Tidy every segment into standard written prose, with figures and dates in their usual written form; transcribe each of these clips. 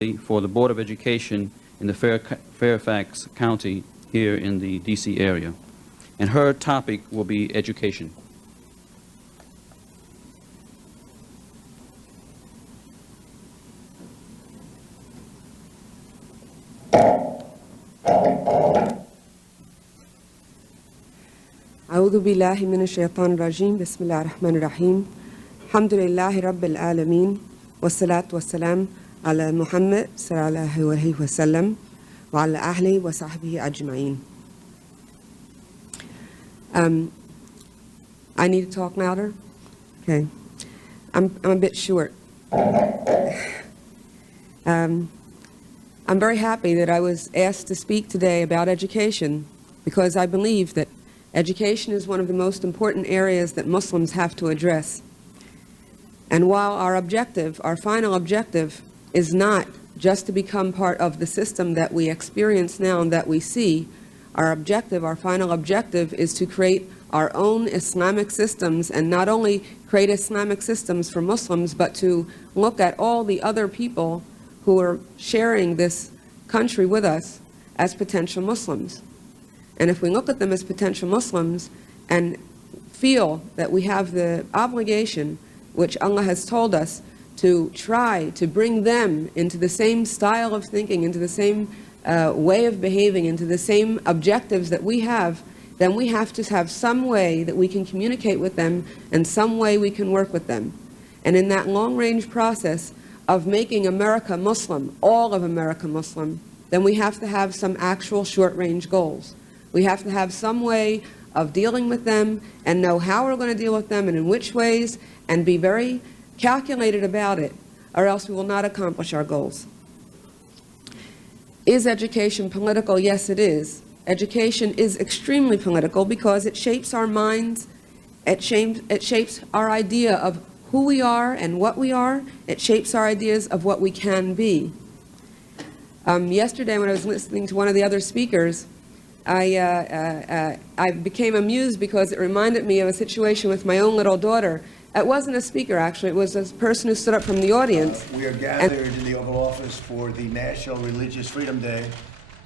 for the Board of Education in the Fairfax County here in the D.C. area. And her topic will be education. أعوذ بالله من الشيطان الرجيم بسم الله الرحمن الرحيم الحمد لله رب العالمين والصلاة والسلام على محمد صلى الله عليه وسلم وعلى أهله وصحبه أجمعين. I need to talk louder? Okay. I'm a bit short. I'm very happy that I was asked to speak today about education because I believe that education is one of the most important areas that Muslims have to address. And while our objective, our final objective, is not just to become part of the system that we experience now and that we see, our objective, our final objective, is to create our own Islamic systems, and not only create Islamic systems for Muslims, but to look at all the other people who are sharing this country with us as potential Muslims. And if we look at them as potential Muslims and feel that we have the obligation, which Allah has told us, to try to bring them into the same style of thinking, into the same way of behaving, into the same objectives that we have, then we have to have some way that we can communicate with them and some way we can work with them. And in that long-range process of making America Muslim, all of America Muslim, then we have to have some actual short-range goals. We have to have some way of dealing with them and know how we're going to deal with them and in which ways, and be very calculated about it, or else we will not accomplish our goals. Is education political? Yes, it is. Education is extremely political because it shapes our minds, it shapes our idea of who we are and what we are, it shapes our ideas of what we can be. Yesterday when I was listening to one of the other speakers, I became amused because it reminded me of a situation with my own little daughter. It wasn't a speaker, actually. It was a person who stood up from the audience. We are gathered in the Oval Office for the National Religious Freedom Day,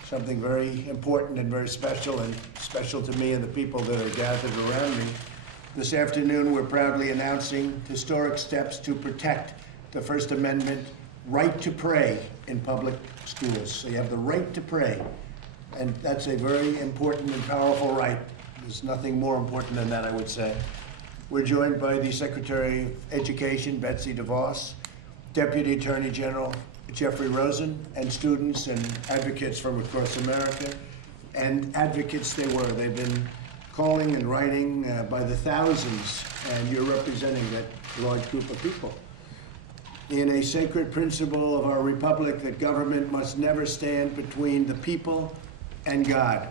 something very important and very special, and special to me and the people that are gathered around me. This afternoon, we're proudly announcing historic steps to protect the First Amendment right to pray in public schools. So you have the right to pray. And that's a very important and powerful right. There's nothing more important than that, I would say. We're joined by the Secretary of Education, Betsy DeVos, Deputy Attorney General Jeffrey Rosen, and students and advocates from across America. And advocates they were. They've been calling and writing by the thousands, and you're representing that large group of people. In a sacred principle of our republic that government must never stand between the people and God.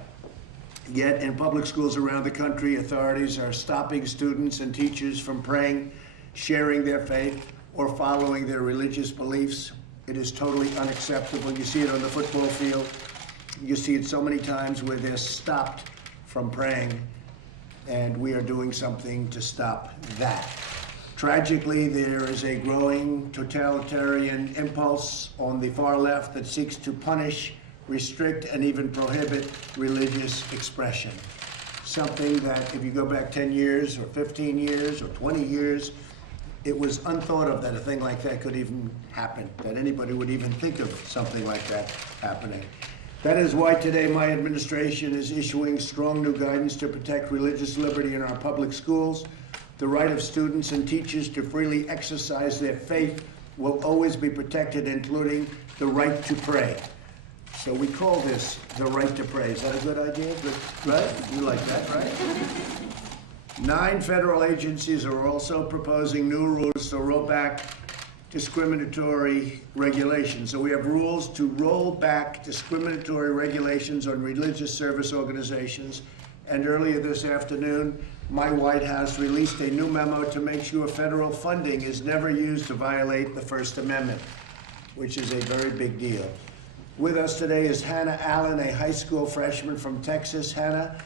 Yet in public schools around the country, authorities are stopping students and teachers from praying, sharing their faith, or following their religious beliefs. It is totally unacceptable. You see it on the football field. You see it so many times where they're stopped from praying, and we are doing something to stop that. Tragically, there is a growing totalitarian impulse on the far left that seeks to punish, restrict, and even prohibit religious expression. Something that, if you go back 10 years or 15 years or 20 years, it was unthought of that a thing like that could even happen, that anybody would even think of something like that happening. That is why today my administration is issuing strong new guidance to protect religious liberty in our public schools. The right of students and teachers to freely exercise their faith will always be protected, including the right to pray. So we call this the right to pray. Is that a good idea? Good, right? You like that, right? 9 federal agencies are also proposing new rules to roll back discriminatory regulations. So we have rules to roll back discriminatory regulations on religious service organizations. And earlier this afternoon, my White House released a new memo to make sure federal funding is never used to violate the First Amendment, which is a very big deal. With us today is Hannah Allen, a high school freshman from Texas. Hannah,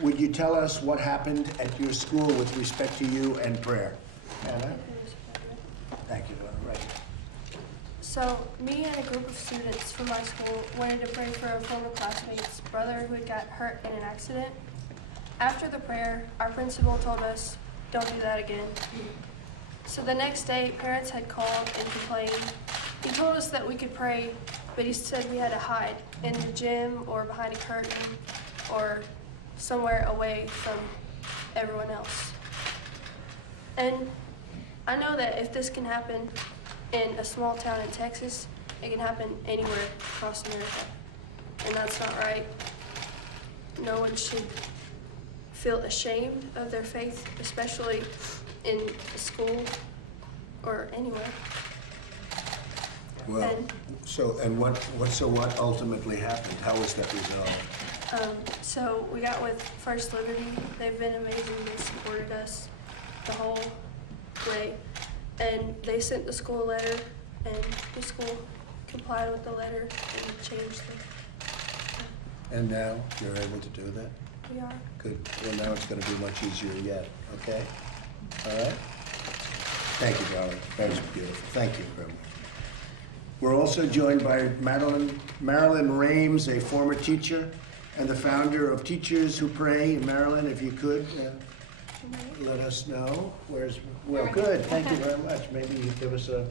would you tell us what happened at your school with respect to you and prayer? Hannah? Thank you, Donna. Right. So, me and a group of students from my school wanted to pray for a former classmate's brother who had got hurt in an accident. After the prayer, our principal told us, "Don't do that again." So the next day, parents had called and complained. He told us that we could pray, but he said we had to hide in the gym or behind a curtain or somewhere away from everyone else. And I know that if this can happen in a small town in Texas, it can happen anywhere across America. And that's not right. No one should feel ashamed of their faith, especially in a school or anywhere. Well, And- so what ultimately happened? How was that resolved? So we got with First Liberty. They've been amazing. They supported us the whole way. And they sent the school a letter, and the school complied with the letter and changed the, And now you're able to do that? we are. Good. Well, now it's going to be much easier yet, okay? All right? Thank you, darling. That was beautiful. Thank you very much. We're also joined by Marilyn Rames, a former teacher and the founder of Teachers Who Pray. Marilyn, if you could, let us know. Well, good. Thank you very much. Maybe you give us a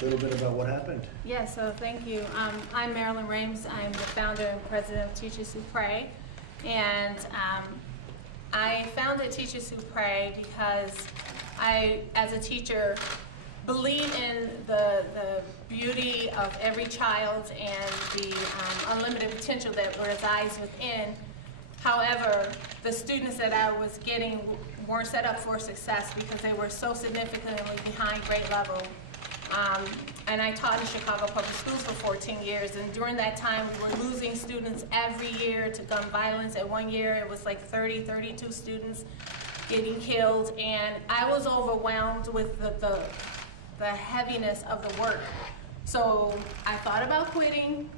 little bit about what happened. Yeah, so thank you. I'm Marilyn Rames. I'm the founder and president of Teachers Who Pray. And I founded Teachers Who Pray because I, as a teacher, believe in the beauty of every child and the unlimited potential that resides within. However, the students that I was getting weren't set up for success because they were so significantly behind grade level. And I taught in Chicago Public Schools for 14 years, and during that time, we were losing students every year to gun violence. At one year, it was like 32 students getting killed, and I was overwhelmed with the heaviness of the work. So I thought about quitting,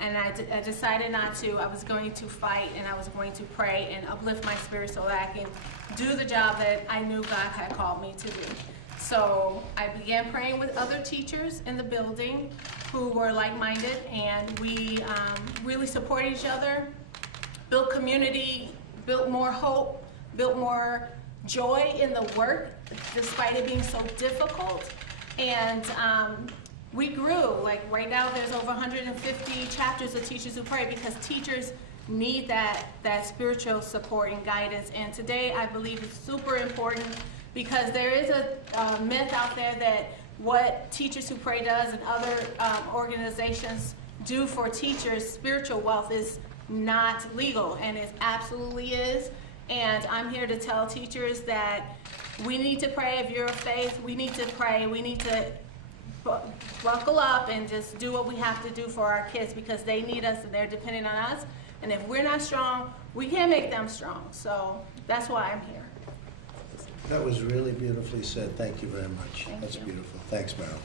and I decided not to. I was going to fight, and I was going to pray and uplift my spirit so that I can do the job that I knew God had called me to do. So I began praying with other teachers in the building who were like-minded, and we really supported each other, built community, built more hope, built more joy in the work, despite it being so difficult. And we grew. Like right now, there's over 150 chapters of Teachers Who Pray because teachers need that spiritual support and guidance. And today, I believe it's super important because there is a myth out there that what Teachers Who Pray does and other organizations do for teachers, spiritual wealth, is not legal, and it absolutely is. And I'm here to tell teachers that we need to pray. If you're of faith, we need to pray. We need to buckle up and just do what we have to do for our kids because they need us and they're dependent on us. And if we're not strong, we can't make them strong. So that's why I'm here. That was really beautifully said. Thank you very much. That's beautiful. Thanks, Marilyn.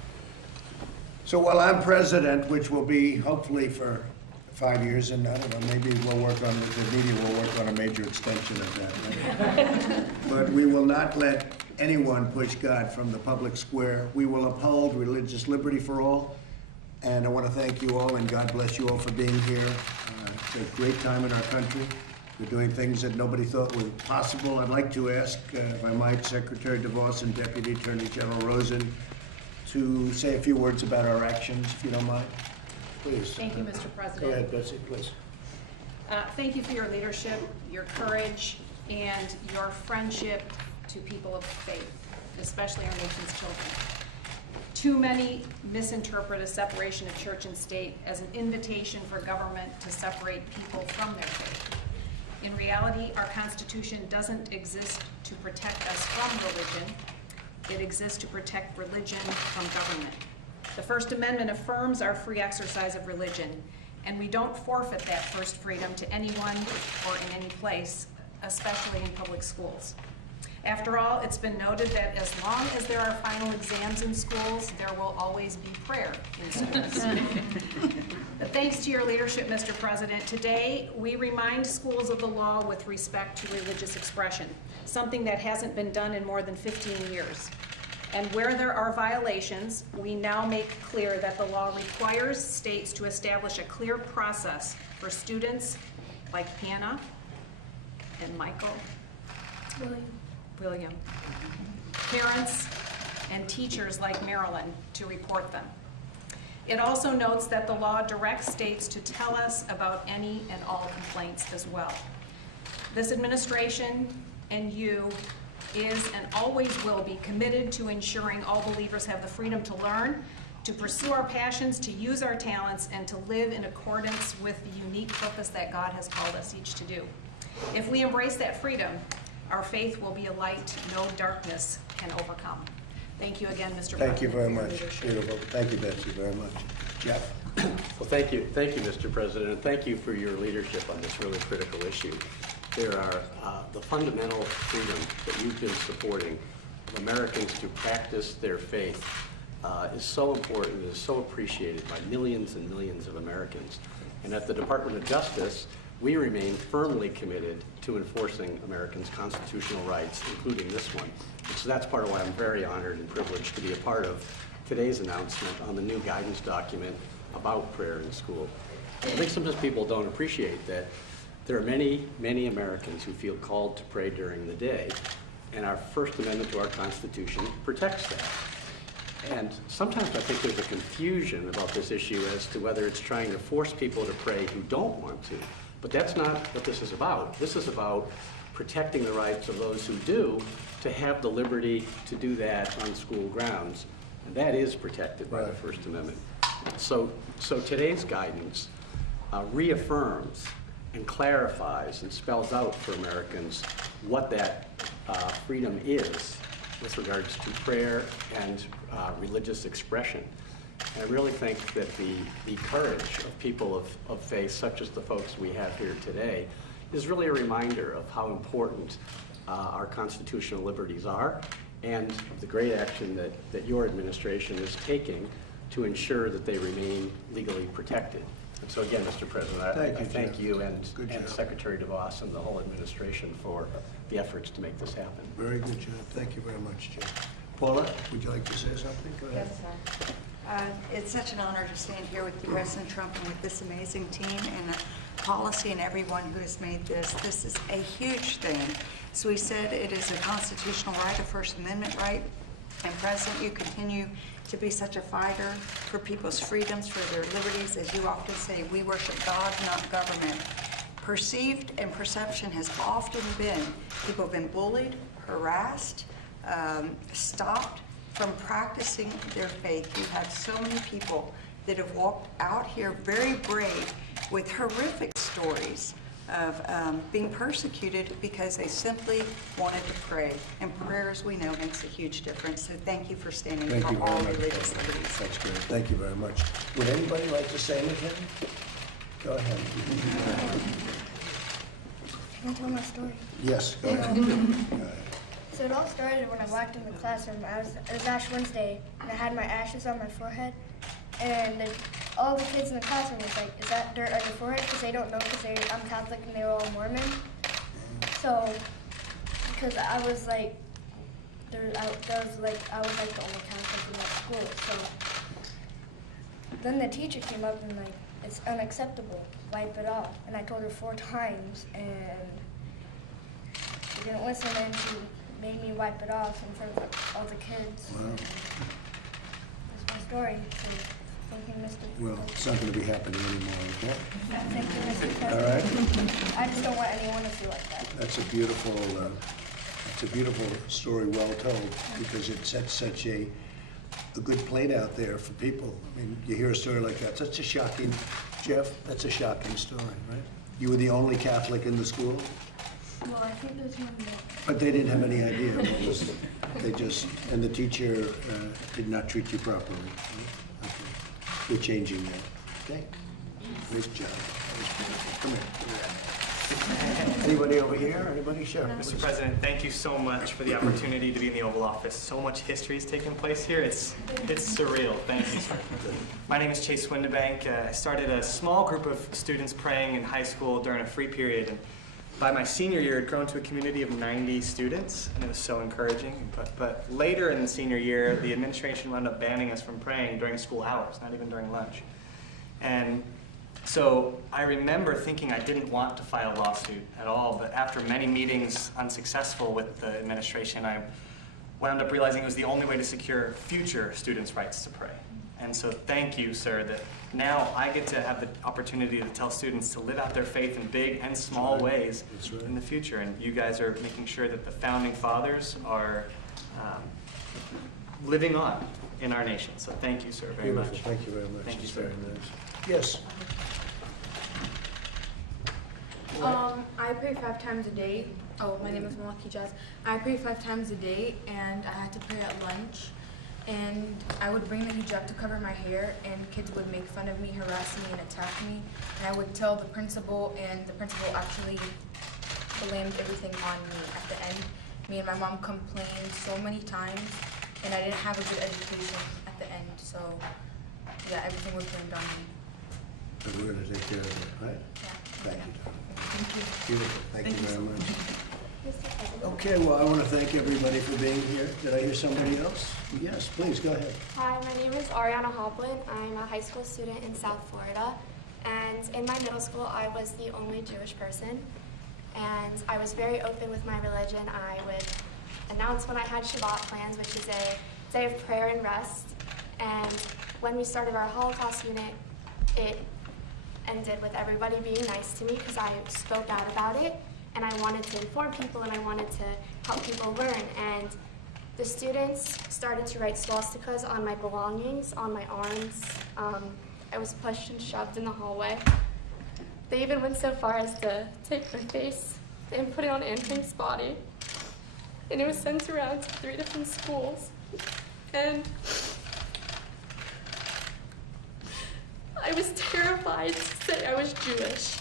So while I'm president, which will be hopefully for 5 years, and I don't know, maybe we'll work on, with the media, we'll work on a major extension of that. But we will not let anyone push God from the public square. We will uphold religious liberty for all. And I want to thank you all, and God bless you all for being here. It's a great time in our country. We're doing things that nobody thought were possible. I'd like to ask, if I might, Secretary DeVos and Deputy Attorney General Rosen to say a few words about our actions, if you don't mind. Please. Thank you, Mr. President. Go ahead, Betsy, please. Thank you for your leadership, your courage, and your friendship to people of faith, especially our nation's children. Too many misinterpret a separation of church and state as an invitation for government to separate people from their faith. In reality, our Constitution doesn't exist to protect us from religion. It exists to protect religion from government. The First Amendment affirms our free exercise of religion, and we don't forfeit that first freedom to anyone or in any place, especially in public schools. After all, it's been noted that as long as there are final exams in schools, there will always be prayer in schools. But thanks to your leadership, Mr. President, today we remind schools of the law with respect to religious expression, something that hasn't been done in more than 15 years. And where there are violations, we now make clear that the law requires states to establish a clear process for students like Hannah and Michael, William, parents, and teachers like Marilyn to report them. It also notes that the law directs states to tell us about any and all complaints as well. This administration and you is and always will be committed to ensuring all believers have the freedom to learn, to pursue our passions, to use our talents, and to live in accordance with the unique purpose that God has called us each to do. If we embrace that freedom, our faith will be a light no darkness can overcome. Thank you again, Mr. President. Thank you very for your much. leadership. Beautiful. Thank you, Betsy, very much. Jeff? Well, thank you, Mr. President, and thank you for your leadership on this really critical issue. There are the fundamental freedom that you've been supporting of Americans to practice their faith is so important, is so appreciated by millions and millions of Americans. And at the Department of Justice, we remain firmly committed to enforcing Americans' constitutional rights, including this one. And so that's part of why I'm very honored and privileged to be a part of today's announcement on the new guidance document about prayer in school. I think sometimes people don't appreciate that there are many, many Americans who feel called to pray during the day, and our First Amendment to our Constitution protects that. And sometimes I think there's a confusion about this issue as to whether it's trying to force people to pray who don't want to. But that's not what this is about. This is about protecting the rights of those who do to have the liberty to do that on school grounds. And that is protected by the First Amendment. So today's guidance reaffirms and clarifies and spells out for Americans what that freedom is with regards to prayer and religious expression. And I really think that the courage of people of faith, such as the folks we have here today, is really a reminder of how important our constitutional liberties are and the great action that your administration is taking to ensure that they remain legally protected. And so again, Mr. President, I thank you and Secretary DeVos and the whole administration for the efforts to make this happen. Very good job. Thank you very much, Jeff. Paula, would you like to say something? Go ahead. Yes, sir. It's such an honor to stand here with you, President Trump, and with this amazing team and the policy and everyone who has made this. This is a huge thing. So we said it is a constitutional right, a First Amendment right. And President, you continue to be such a fighter for people's freedoms, for their liberties. As you often say, we worship God, not government. Perceived and perception has often been people have been bullied, harassed, stopped from practicing their faith. You have so many people that have walked out here very brave with horrific stories of being persecuted because they simply wanted to pray. And prayer, as we know, makes a huge difference. So thank you for standing for all religious liberties. That's great. Thank you very much. Would anybody like to say anything? Go ahead. Can I tell my story? Yes, go ahead. Go ahead. So it all started when I walked in the classroom. It was Ash Wednesday, and I had my ashes on my forehead. And all the kids in the classroom was like, "Is that dirt on your forehead?" Because they don't know, because I'm Catholic and they were all Mormon. So, because I was like, I was like the only Catholic in that school. So then the teacher came up and like, "It's unacceptable. Wipe it off." And I told her 4 times, and she didn't listen, and she made me wipe it off in front of all the kids. Wow. That's my story. So, thank you, Mr. Well, it's not going to be happening anymore, okay? Thank you, Mr. President. All right. I just don't want anyone to feel like that. That's a beautiful story, well told, because it sets such a good plate out there for people. I mean, you hear a story like that, such a shocking, Jeff, that's a shocking story, right? You were the only Catholic in the school? Well, I think there's one more. But they didn't have any idea. And the teacher did not treat you properly. Okay. We're changing that. Okay? Nice job. Come here. Anybody over here? Anybody? Sure. Mr. President, thank you so much for the opportunity to be in the Oval Office. So much history has taken place here. It's surreal. Thank you, sir. My name is Chase Windebank. I started a small group of students praying in high school during a free period. And by my senior year, it had grown to a community of 90 students, and it was so encouraging. But later in the senior year, the administration wound up banning us from praying during school hours, not even during lunch. And so I remember thinking I didn't want to file a lawsuit at all, but after many meetings unsuccessful with the administration, I wound up realizing it was the only way to secure future students' rights to pray. And so thank you, sir, that now I get to have the opportunity to tell students to live out their faith in big and small ways in the future. And you guys are making sure that the founding fathers are living on in our nation. So thank you, sir, very much. Thank you very much. Thank you, It's sir. very nice. Yes. I pray 5 times a day. Oh, my name is Malaki Jazz. I pray 5 times a day, and I had to pray at lunch. And I would bring the hijab to cover my hair, and kids would make fun of me, harass me, and attack me. And I would tell the principal, and the principal actually blamed everything on me at the end. Me and my mom complained so many times, and I didn't have a good education at the end. So, yeah, everything was blamed on me. And we're going to take care of it, right? Yeah. Thank you. Thank you. Beautiful. Thank you very much. Mr. President. Okay, well, I want to thank everybody for being here. Did I hear somebody else? Yes, please, go ahead. Hi, my name is Ariana Hoplin. I'm a high school student in South Florida. And in my middle school, I was the only Jewish person. And I was very open with my religion. I would announce when I had Shabbat plans, which is a day of prayer and rest. And when we started our Holocaust unit, it ended with everybody being nice to me because I spoke out about it. And I wanted to inform people, and I wanted to help people learn. And the students started to write swastikas on my belongings, on my arms. I was pushed and shoved in the hallway. They even went so far as to take my face and put it on Anthony's body. And it was sent around to 3 different schools. And I was terrified to say I was Jewish.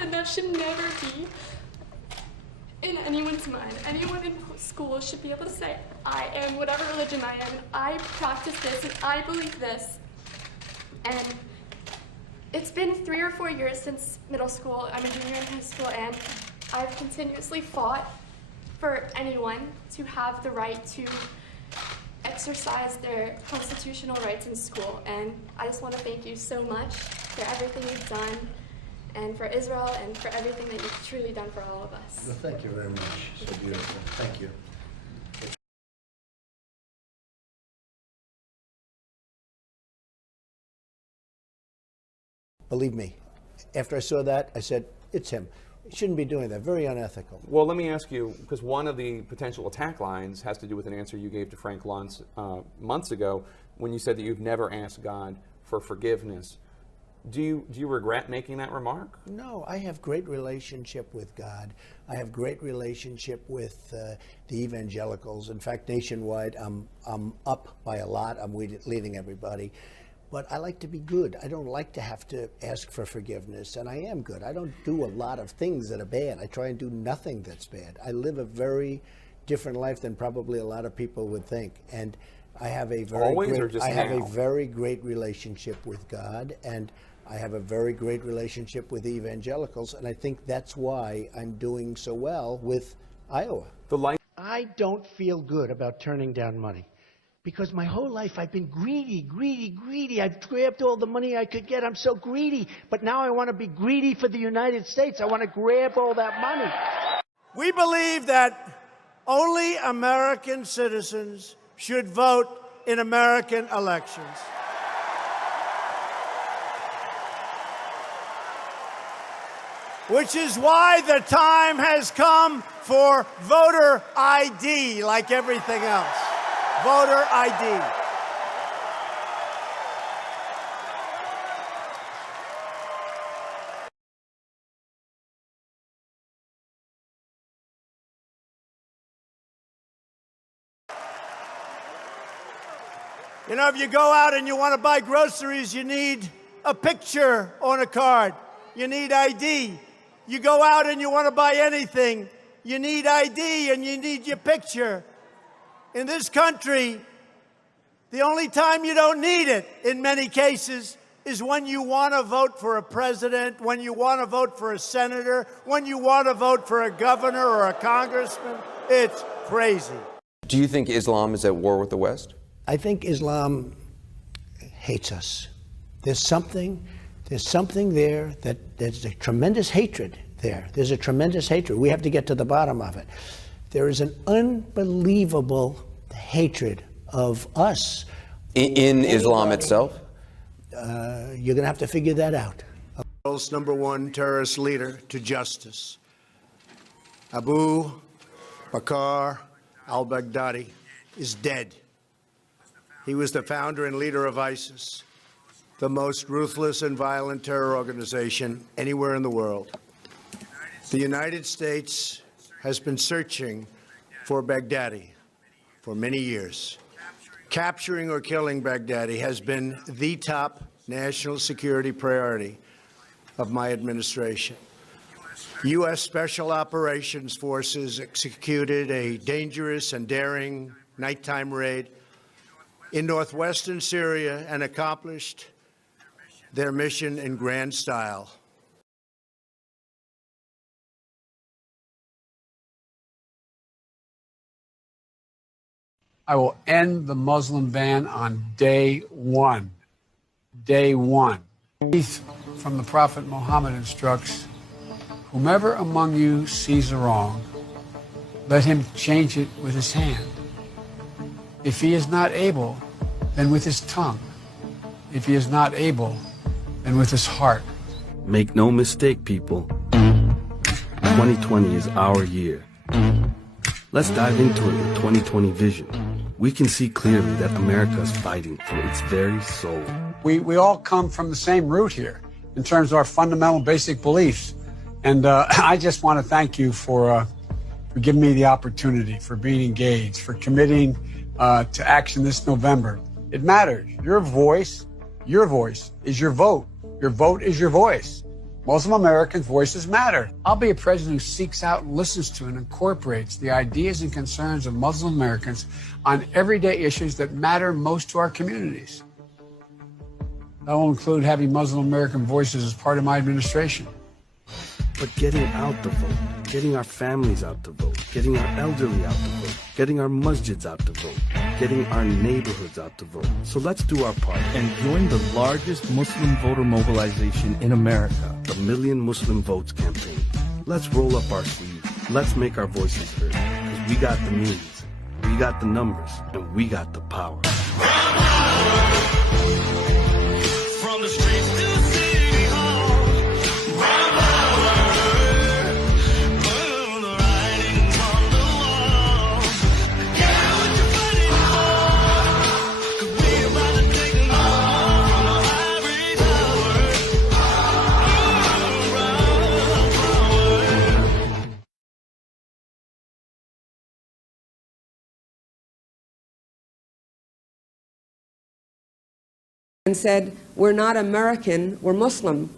And that should never be in anyone's mind. Anyone in school should be able to say, I am whatever religion I am, and I practice this, and I believe this. And it's been 3 or 4 years since middle school. I'm a junior in high school, and I've continuously fought for anyone to have the right to exercise their constitutional rights in school. And I just want to thank you so much for everything you've done, and for Israel, and for everything that you've truly done for all of us. Well, thank you very much. So beautiful. Thank you. Believe me, after I saw that, I said, it's him. He shouldn't be doing that. Very unethical. Well, let me ask you, because one of the potential attack lines has to do with an answer you gave to Frank Luntz months ago when you said that you've never asked God for forgiveness. Do you regret making that remark? No, I have great relationship with God. I have great relationship with the evangelicals. In fact, nationwide, I'm up by a lot. I'm leading everybody. But I like to be good. I don't like to have to ask for forgiveness, and I am good. I don't do a lot of things that are bad. I try and do nothing that's bad. I live a very different life than probably a lot of people would think. And I have a very great relationship with God, and I have a very great relationship with evangelicals, and I think that's why I'm doing so well with Iowa. I don't feel good about turning down money, because my whole life I've been greedy, greedy, greedy. I've grabbed all the money I could get. I'm so greedy. But now I want to be greedy for the United States. I want to grab all that money. We believe that only American citizens should vote in American elections. Which is why the time has come for voter ID, like everything else. Voter ID. You know, if you go out and you want to buy groceries, you need a picture on a card. You need ID. You go out and you want to buy anything, you need ID and you need your picture. In this country, the only time you don't need it, in many cases, is when you want to vote for a president, when you want to vote for a senator, when you want to vote for a governor or a congressman. It's crazy. Do you think Islam is at war with the West? I think Islam hates us. There's something there that there's a tremendous hatred there. There's a tremendous hatred. We have to get to the bottom of it. There is an unbelievable hatred of us. In Islam itself? You're going to have to figure that out. World's #1 terrorist leader to justice. Abu Bakr al-Baghdadi is dead. He was the founder and leader of ISIS, the most ruthless and violent terror organization anywhere in the world. The United States has been searching for Baghdadi for many years. Capturing or killing Baghdadi has been the top national security priority of my administration. U.S. Special Operations Forces executed a dangerous and daring nighttime raid in northwestern Syria and accomplished their mission in grand style. I will end the Muslim ban on day one. Day one. Hadith from the Prophet Muhammad instructs, whomever among you sees a wrong, let him change it with his hand. If he is not able, then with his tongue. If he is not able, then with his heart. Make no mistake, people. 2020 is our year. Let's dive into it with 2020 vision. We can see clearly that America is fighting for its very soul. We all come from the same root here in terms of our fundamental basic beliefs. And I just want to thank you for giving me the opportunity, for being engaged, for committing to action this November. It matters. Your voice is your vote. Your vote is your voice. Muslim Americans' voices matter. I'll be a president who seeks out and listens to and incorporates the ideas and concerns of Muslim Americans on everyday issues that matter most to our communities. That will include having Muslim American voices as part of my administration. But getting out the vote, getting our families out to vote, getting our elderly out to vote, getting our masjids out to vote, getting our neighborhoods out to vote. So let's do our part and join the largest Muslim voter mobilization in America, the Million Muslim Votes campaign. Let's roll up our sleeves. Let's make our voices heard. Because we got the means, we got the numbers, and we got the power. From the streets to the city hall. And said, we're not American, we're Muslim.